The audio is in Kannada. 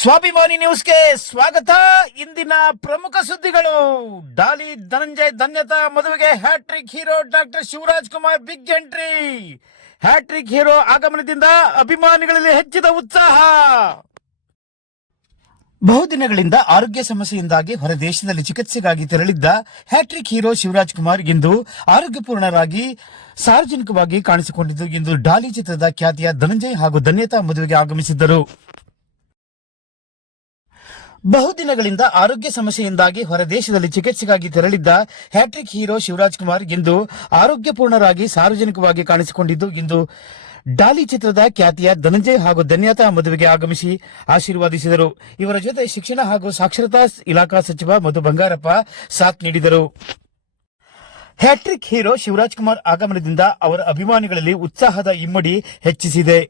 ಸ್ವಾಭಿಮಾನಿ ನ್ಯೂಸ್ಗೆ ಸ್ವಾಗತ. ಇಂದಿನ ಪ್ರಮುಖ ಸುದ್ದಿಗಳು. ಡಾಲಿ ಧನಂಜಯ್ ಧನ್ಯತಾ ಮದುವೆಗೆ hattrick hero doctor Shivaraj Kumar big entry. Hattrick hero ಆಗಮನದಿಂದ ಅಭಿಮಾನಿಗಳಲ್ಲಿ ಹೆಚ್ಚಿದ ಉತ್ಸಾಹ. ಬಹುದಿನಗಳಿಂದ ಆರೋಗ್ಯ ಸಮಸ್ಯೆಯಿಂದಾಗಿ ಹೊರದೇಶದಲ್ಲಿ ಚಿಕಿತ್ಸೆಗಾಗಿ ತೆರಳಿದ್ದ ಹ್ಯಾಟ್ರಿಕ್ ಹೀರೋ ಶಿವರಾಜ್ ಕುಮಾರ್ ಇಂದು ಆರೋಗ್ಯಪೂರ್ಣರಾಗಿ ಸಾರ್ವಜನಿಕವಾಗಿ ಕಾಣಿಸಿಕೊಂಡಿದ್ದು ಇಂದು ಡಾಲಿ ಚಿತ್ರದ ಖ್ಯಾತಿಯ ಧನಂಜಯ್ ಹಾಗೂ ಧನ್ಯತಾ ಮದುವೆಗೆ ಆಗಮಿಸಿದ್ದರು. ಬಹುದಿನಗಳಿಂದ ಆರೋಗ್ಯ ಸಮಸ್ಯೆಯಿಂದಾಗಿ ಹೊರದೇಶದಲ್ಲಿ ಚಿಕಿತ್ಸೆಗಾಗಿ ತೆರಳಿದ್ದ ಹ್ಯಾಟ್ರಿಕ್ ಹೀರೋ ಶಿವರಾಜ್ ಕುಮಾರ್ ಇಂದು ಆರೋಗ್ಯಪೂರ್ಣರಾಗಿ ಸಾರ್ವಜನಿಕವಾಗಿ ಕಾಣಿಸಿಕೊಂಡಿದ್ದು, ಇಂದು ಡಾಲಿ ಚಿತ್ರದ ಖ್ಯಾತಿಯ ಧನಂಜಯ್ ಹಾಗೂ ಧನ್ಯತಾ ಮದುವೆಗೆ ಆಗಮಿಸಿ ಆಶೀರ್ವಾದಿಸಿದರು. ಇವರ ಜೊತೆ ಶಿಕ್ಷಣ ಹಾಗೂ ಸಾಕ್ಷರತಾ ಇಲಾಖಾ ಸಚಿವ ಮಧು ಬಂಗಾರಪ್ಪ ಸಾಥ್ ನೀಡಿದರು. ಹ್ಯಾಟ್ರಿಕ್ ಹೀರೋ ಶಿವರಾಜ್ ಕುಮಾರ್ ಆಗಮನದಿಂದ ಅವರ ಅಭಿಮಾನಿಗಳಲ್ಲಿ ಉತ್ಸಾಹದ ಇಮ್ಮಡಿ ಹೆಚ್ಚಿಸಿದೆ.